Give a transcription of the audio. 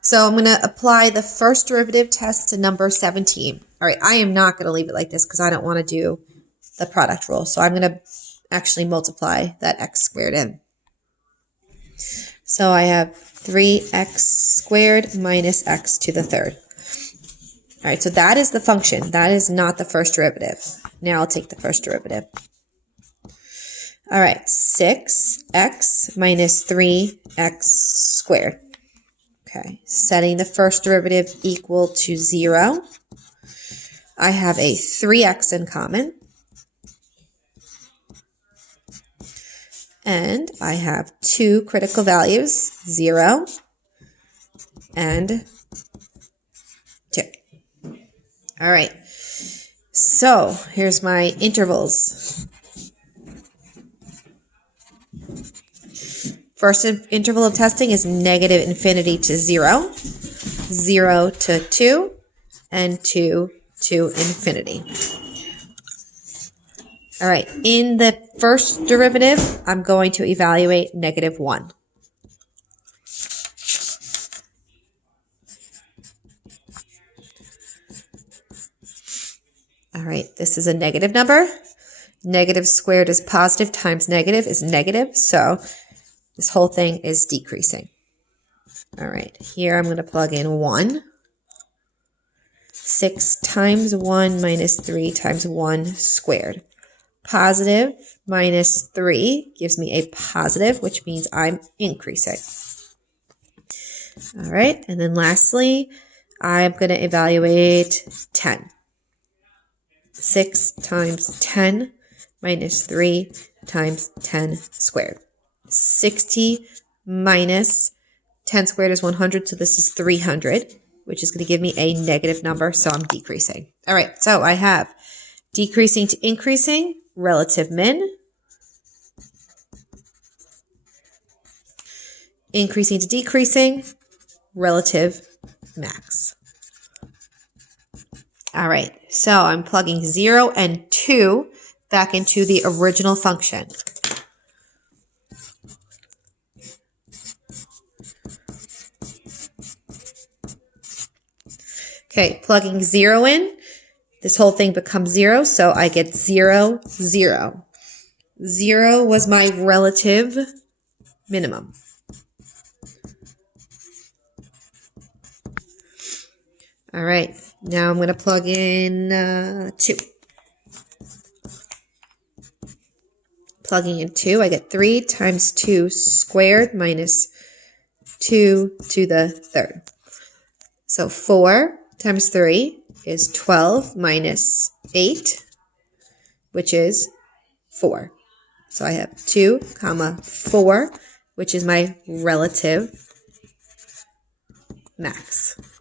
So I'm going to apply the first derivative test to number 17. All right, I am not going to leave it like this because I don't want to do the product rule. So I'm going to actually multiply that x squared in. So I have 3x squared minus x to the third. All right, so that is the function. That is not the first derivative. Now I'll take the first derivative. All right, 6x minus 3x squared. Okay, setting the first derivative equal to 0. I have a 3x in common. And I have two critical values, 0 and 2. All right, so here's my intervals. First interval of testing is negative infinity to 0, 0 to 2, and 2 to infinity. All right, in the first derivative, I'm going to evaluate negative 1. All right, this is a negative number. Negative squared is positive times negative is negative, so this whole thing is decreasing. All right, here I'm going to plug in 1. 6 times 1 minus 3 times 1 squared. Positive minus 3 gives me a positive, which means I'm increasing. All right, and then lastly, I'm going to evaluate 10. 6 times 10 minus 3 times 10 squared. 60 minus 10 squared is 100, so this is 300, which is going to give me a negative number, so I'm decreasing. All right, so I have decreasing to increasing, relative min. Increasing to decreasing, relative max. All right, so I'm plugging 0 and 2 back into the original function. Okay, plugging 0 in, this whole thing becomes 0, so I get 0, 0. 0 was my relative minimum. All right, now I'm going to plug in 2. Plugging in 2, I get 3 times 2 squared minus 2 to the third. So 4 times 3 is 12 minus 8, which is 4. So I have 2, 4, which is my relative max.